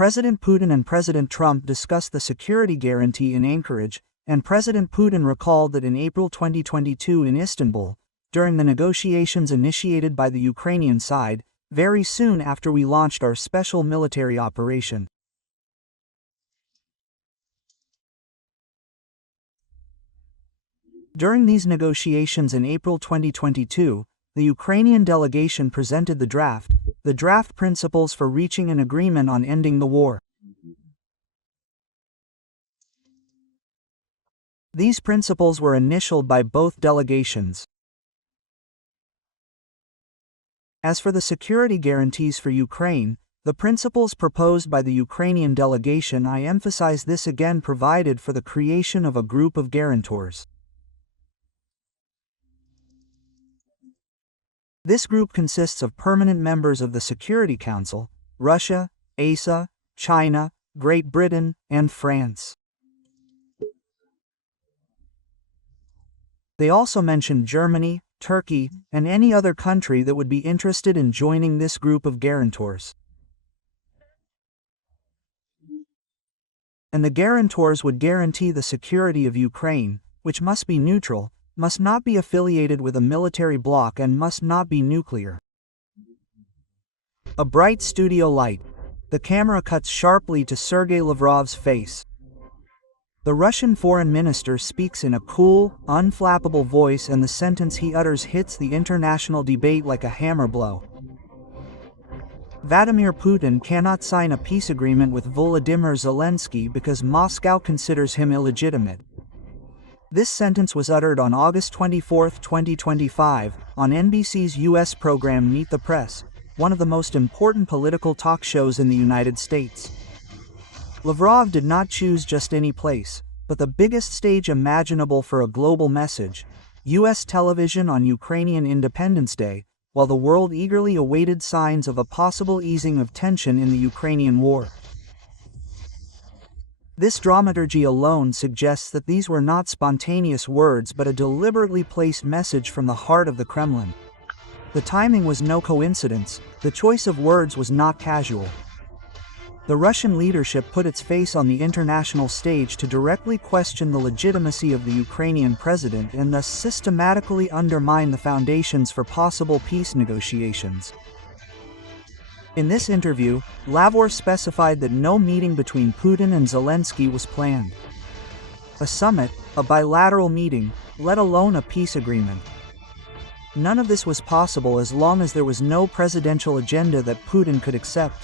President Putin and President Trump discussed the security guarantee in Anchorage, and President Putin recalled that in April 2022 in Istanbul, during the negotiations initiated by the Ukrainian side, very soon after we launched our special military operation. During these negotiations in April 2022, the Ukrainian delegation presented the draft principles for reaching an agreement on ending the war. These principles were initialed by both delegations. As for the security guarantees for Ukraine, the principles proposed by the Ukrainian delegation, I emphasize this again, provided for the creation of a group of guarantors. This group consists of permanent members of the Security Council, Russia, USA, China, Great Britain, and France. They also mentioned Germany, Turkey, and any other country that would be interested in joining this group of guarantors. And the guarantors would guarantee the security of Ukraine, which must be neutral, must not be affiliated with a military bloc, and must not be nuclear. A bright studio light. The camera cuts sharply to Sergei Lavrov's face. The Russian foreign minister speaks in a cool, unflappable voice, and the sentence he utters hits the international debate like a hammer blow. Vladimir Putin cannot sign a peace agreement with Volodymyr Zelensky because Moscow considers him illegitimate. This sentence was uttered on August 24, 2025, on NBC's U.S. program Meet the Press, one of the most important political talk shows in the United States. Lavrov did not choose just any place, but the biggest stage imaginable for a global message, U.S. television on Ukrainian Independence Day, while the world eagerly awaited signs of a possible easing of tension in the Ukrainian war. This dramaturgy alone suggests that these were not spontaneous words but a deliberately placed message from the heart of the Kremlin. The timing was no coincidence, the choice of words was not casual. The Russian leadership put its face on the international stage to directly question the legitimacy of the Ukrainian president and thus systematically undermine the foundations for possible peace negotiations. In this interview, Lavrov specified that no meeting between Putin and Zelensky was planned. A summit, a bilateral meeting, let alone a peace agreement. None of this was possible as long as there was no presidential agenda that Putin could accept.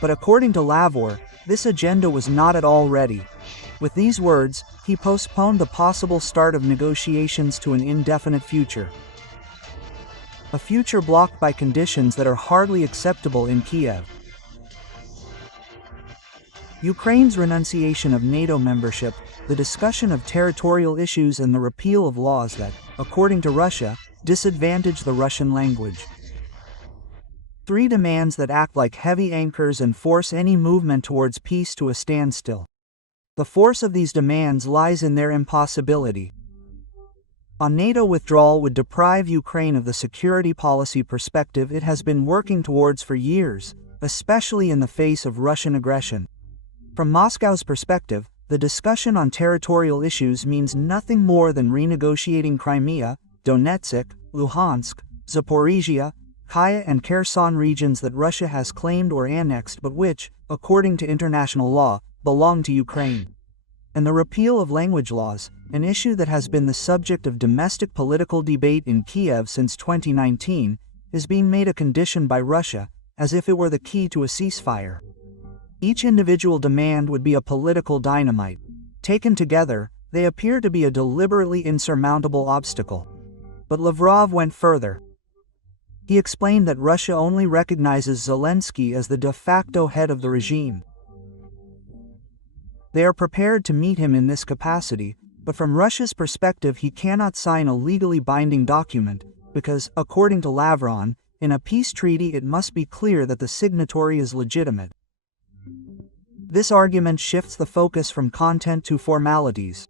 But according to Lavrov, this agenda was not at all ready. With these words, he postponed the possible start of negotiations to an indefinite future. A future blocked by conditions that are hardly acceptable in Kiev. Ukraine's renunciation of NATO membership, the discussion of territorial issues, and the repeal of laws that, according to Russia, disadvantage the Russian language. Three demands that act like heavy anchors and force any movement towards peace to a standstill. The force of these demands lies in their impossibility. A NATO withdrawal would deprive Ukraine of the security policy perspective it has been working towards for years, especially in the face of Russian aggression. From Moscow's perspective, the discussion on territorial issues means nothing more than renegotiating Crimea, Donetsk, Luhansk, Zaporizhia, Kiev and Kherson regions that Russia has claimed or annexed but which, according to international law, belong to Ukraine. And the repeal of language laws, an issue that has been the subject of domestic political debate in Kiev since 2019, is being made a condition by Russia, as if it were the key to a ceasefire. Each individual demand would be a political dynamite. Taken together, they appear to be a deliberately insurmountable obstacle. But Lavrov went further. He explained that Russia only recognizes Zelensky as the de facto head of the regime. They are prepared to meet him in this capacity, but from Russia's perspective he cannot sign a legally binding document, because, according to Lavrov, in a peace treaty it must be clear that the signatory is legitimate. This argument shifts the focus from content to formalities.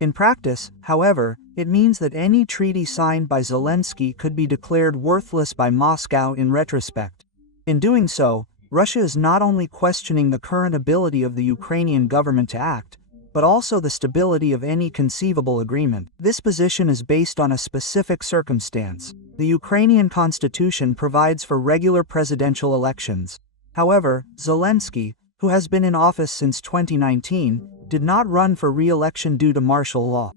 In practice, however, it means that any treaty signed by Zelensky could be declared worthless by Moscow in retrospect. In doing so, Russia is not only questioning the current ability of the Ukrainian government to act, but also the stability of any conceivable agreement. This position is based on a specific circumstance. The Ukrainian constitution provides for regular presidential elections. However, Zelensky, who has been in office since 2019, did not run for re-election due to martial law.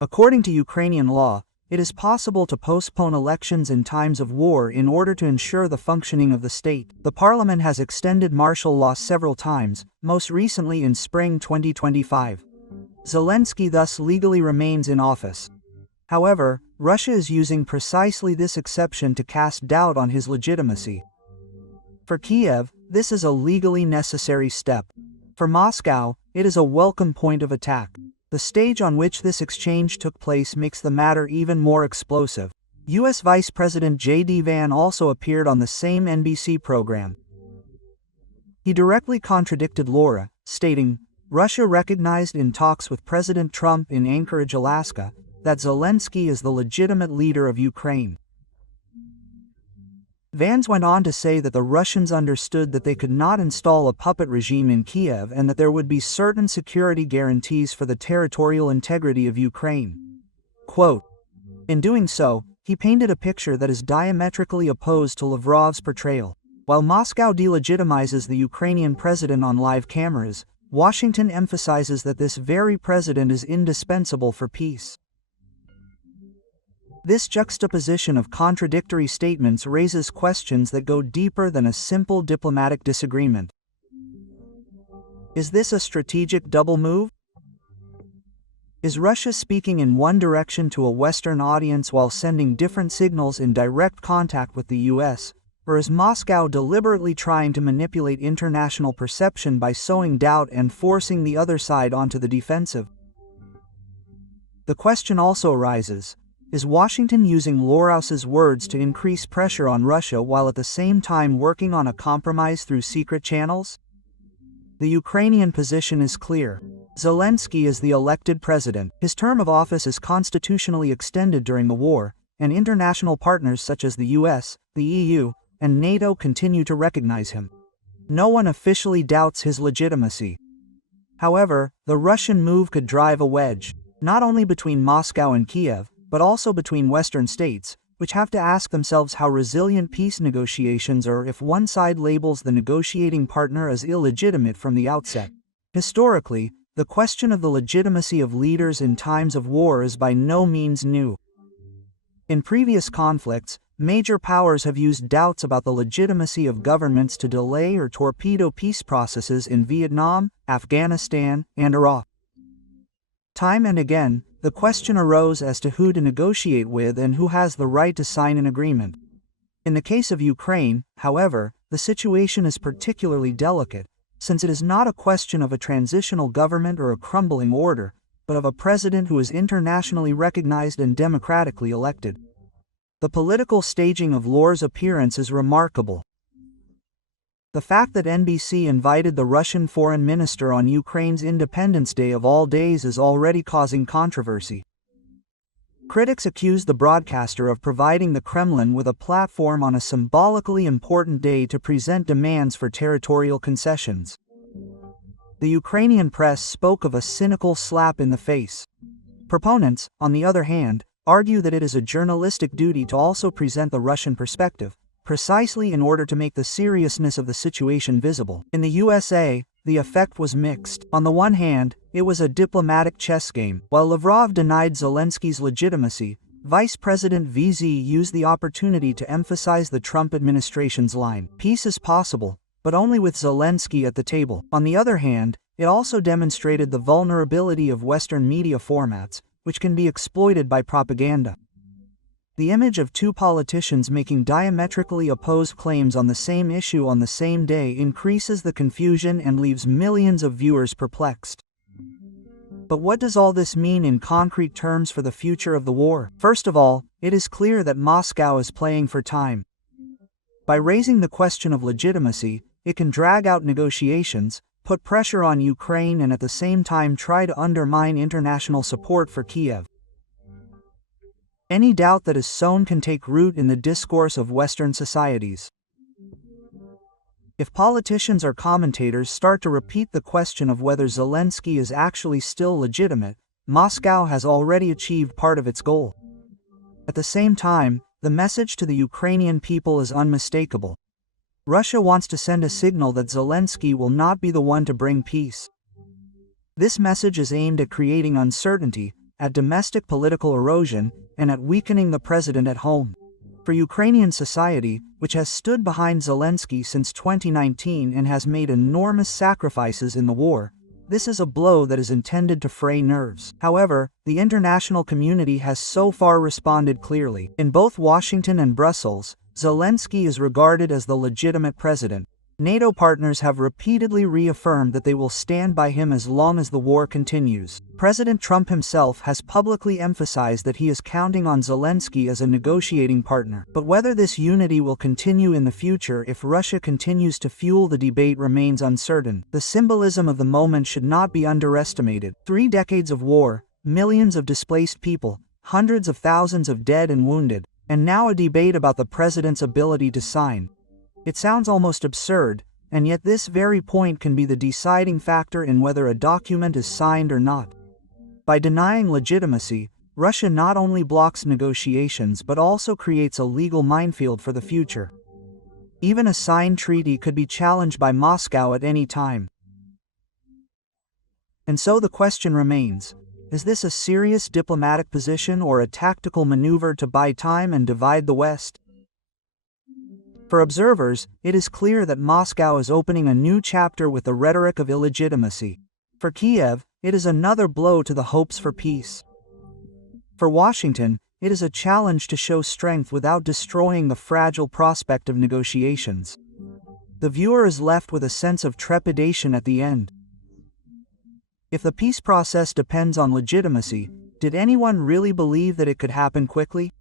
According to Ukrainian law, it is possible to postpone elections in times of war in order to ensure the functioning of the state. The parliament has extended martial law several times, most recently in spring 2025. Zelensky thus legally remains in office. However, Russia is using precisely this exception to cast doubt on his legitimacy. For Kiev, this is a legally necessary step. For Moscow, it is a welcome point of attack. The stage on which this exchange took place makes the matter even more explosive. U.S. Vice President J.D. Vance also appeared on the same NBC program. He directly contradicted Laura, stating, Russia recognized in talks with President Trump in Anchorage, Alaska, that Zelensky is the legitimate leader of Ukraine. Vance went on to say that the Russians understood that they could not install a puppet regime in Kiev and that there would be certain security guarantees for the territorial integrity of Ukraine. Quote, in doing so, he painted a picture that is diametrically opposed to Lavrov's portrayal. While Moscow delegitimizes the Ukrainian president on live cameras, Washington emphasizes that this very president is indispensable for peace. This juxtaposition of contradictory statements raises questions that go deeper than a simple diplomatic disagreement. Is this a strategic double move? Is Russia speaking in one direction to a Western audience while sending different signals in direct contact with the US, or is Moscow deliberately trying to manipulate international perception by sowing doubt and forcing the other side onto the defensive? The question also arises, is Washington using Lauraus's words to increase pressure on Russia while at the same time working on a compromise through secret channels? The Ukrainian position is clear. Zelensky is the elected president. His term of office is constitutionally extended during the war, and international partners such as the US, the EU, and NATO continue to recognize him. No one officially doubts his legitimacy. However, the Russian move could drive a wedge, not only between Moscow and Kiev, but also between Western states, which have to ask themselves how resilient peace negotiations are if one side labels the negotiating partner as illegitimate from the outset. Historically, the question of the legitimacy of leaders in times of war is by no means new. In previous conflicts, major powers have used doubts about the legitimacy of governments to delay or torpedo peace processes in Vietnam, Afghanistan, and Iraq. Time and again, the question arose as to who to negotiate with and who has the right to sign an agreement. In the case of Ukraine, however, the situation is particularly delicate, since it is not a question of a transitional government or a crumbling order, but of a president who is internationally recognized and democratically elected. The political staging of Laura's appearance is remarkable. The fact that NBC invited the Russian foreign minister on Ukraine's Independence Day of all days is already causing controversy. Critics accuse the broadcaster of providing the Kremlin with a platform on a symbolically important day to present demands for territorial concessions. The Ukrainian press spoke of a cynical slap in the face. Proponents, on the other hand, argue that it is a journalistic duty to also present the Russian perspective, precisely in order to make the seriousness of the situation visible. In the USA, the effect was mixed. On the one hand, it was a diplomatic chess game. While Lavrov denied Zelensky's legitimacy, Vice President VZ used the opportunity to emphasize the Trump administration's line. Peace is possible, but only with Zelensky at the table. On the other hand, it also demonstrated the vulnerability of Western media formats, which can be exploited by propaganda. The image of two politicians making diametrically opposed claims on the same issue on the same day increases the confusion and leaves millions of viewers perplexed. But what does all this mean in concrete terms for the future of the war? First of all, it is clear that Moscow is playing for time. By raising the question of legitimacy, it can drag out negotiations, put pressure on Ukraine, and at the same time try to undermine international support for Kiev. Any doubt that is sown can take root in the discourse of Western societies. If politicians or commentators start to repeat the question of whether Zelensky is actually still legitimate, Moscow has already achieved part of its goal. At the same time, the message to the Ukrainian people is unmistakable. Russia wants to send a signal that Zelensky will not be the one to bring peace. This message is aimed at creating uncertainty, at domestic political erosion, and at weakening the president at home. For Ukrainian society, which has stood behind Zelensky since 2019 and has made enormous sacrifices in the war, this is a blow that is intended to fray nerves. However, the international community has so far responded clearly. In both Washington and Brussels, Zelensky is regarded as the legitimate president. NATO partners have repeatedly reaffirmed that they will stand by him as long as the war continues. President Trump himself has publicly emphasized that he is counting on Zelensky as a negotiating partner. But whether this unity will continue in the future if Russia continues to fuel the debate remains uncertain. The symbolism of the moment should not be underestimated. 3 decades of war, millions of displaced people, hundreds of thousands of dead and wounded, and now a debate about the president's ability to sign. It sounds almost absurd, and yet this very point can be the deciding factor in whether a document is signed or not. By denying legitimacy, Russia not only blocks negotiations but also creates a legal minefield for the future. Even a signed treaty could be challenged by Moscow at any time. And so the question remains, is this a serious diplomatic position or a tactical maneuver to buy time and divide the West? For observers, it is clear that Moscow is opening a new chapter with the rhetoric of illegitimacy. For Kiev, it is another blow to the hopes for peace. For Washington, it is a challenge to show strength without destroying the fragile prospect of negotiations. The viewer is left with a sense of trepidation at the end. If the peace process depends on legitimacy, did anyone really believe that it could happen quickly?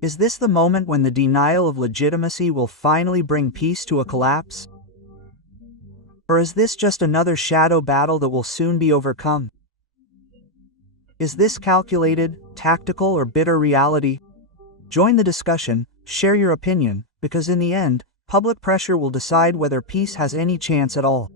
Is this the moment when the denial of legitimacy will finally bring peace to a collapse? Or is this just another shadow battle that will soon be overcome? Is this calculated, tactical, or bitter reality? Join the discussion, share your opinion, because in the end, public pressure will decide whether peace has any chance at all.